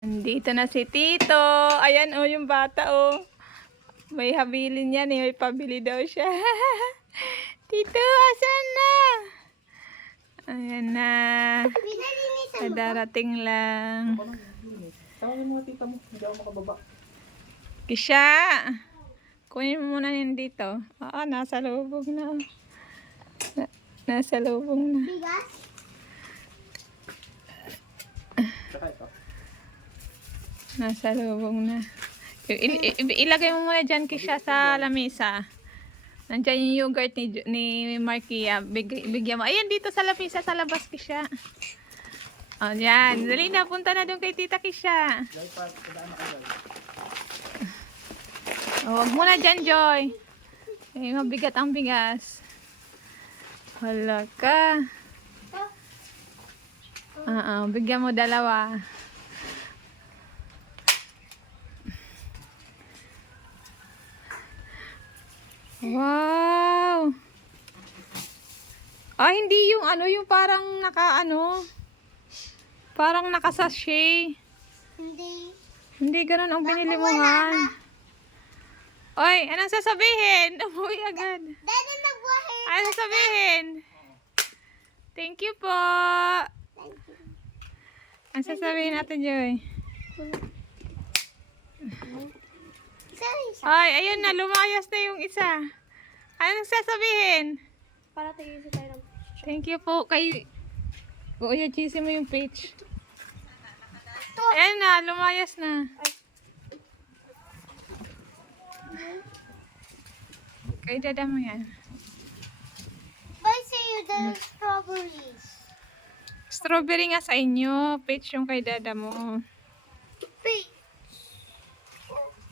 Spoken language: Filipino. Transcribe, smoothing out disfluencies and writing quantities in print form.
Nandito na si Tito. Ayan oh, yung bata oh. May habilin yan eh. May pabili daw siya. Tito, asan na? Ayan na. Darating lang. Tawagin mo nga tita mo. Hindi ako makababa. Kisha. Kunin mo muna yun dito. Oo, nasa lubog na. Nasa lubog na. Bigas? Saka ito. Nasa lubog na. Ilagay mo muna dyan, Kisha, sa lamesa. Nandiyan yung yogurt ni Markia. Bigyan mo. Ayan, dito sa lamesa, sa labas, Kisha. O, yan. Dali na, punta na doon kay Tita Kisha. O, wag muna dyan, Joy. Eh, mabigat ang bigas. Hala ka. Bigyan mo dalawa. Wow! Ah, hindi yung ano, yung parang parang naka-sachet. Hindi. Hindi ganun ang binili mo, Han. Oy, anong sasabihin? Umuwi agad. Dada nagbuhay. Anong sasabihin? Thank you po. Thank you. Anong sasabihin natin, Joy? Sorry. Ay, ayun na, lumayas na yung isa. Anong sasabihin? Para tayo sa tayo ng... Thank you po kay... Kuya, cheesy mo yung page. Ayan na, lumayas na. Kay dada mo yan. Bye say you the strawberries. Strawberry nga sa inyo. Page yung kay dada mo.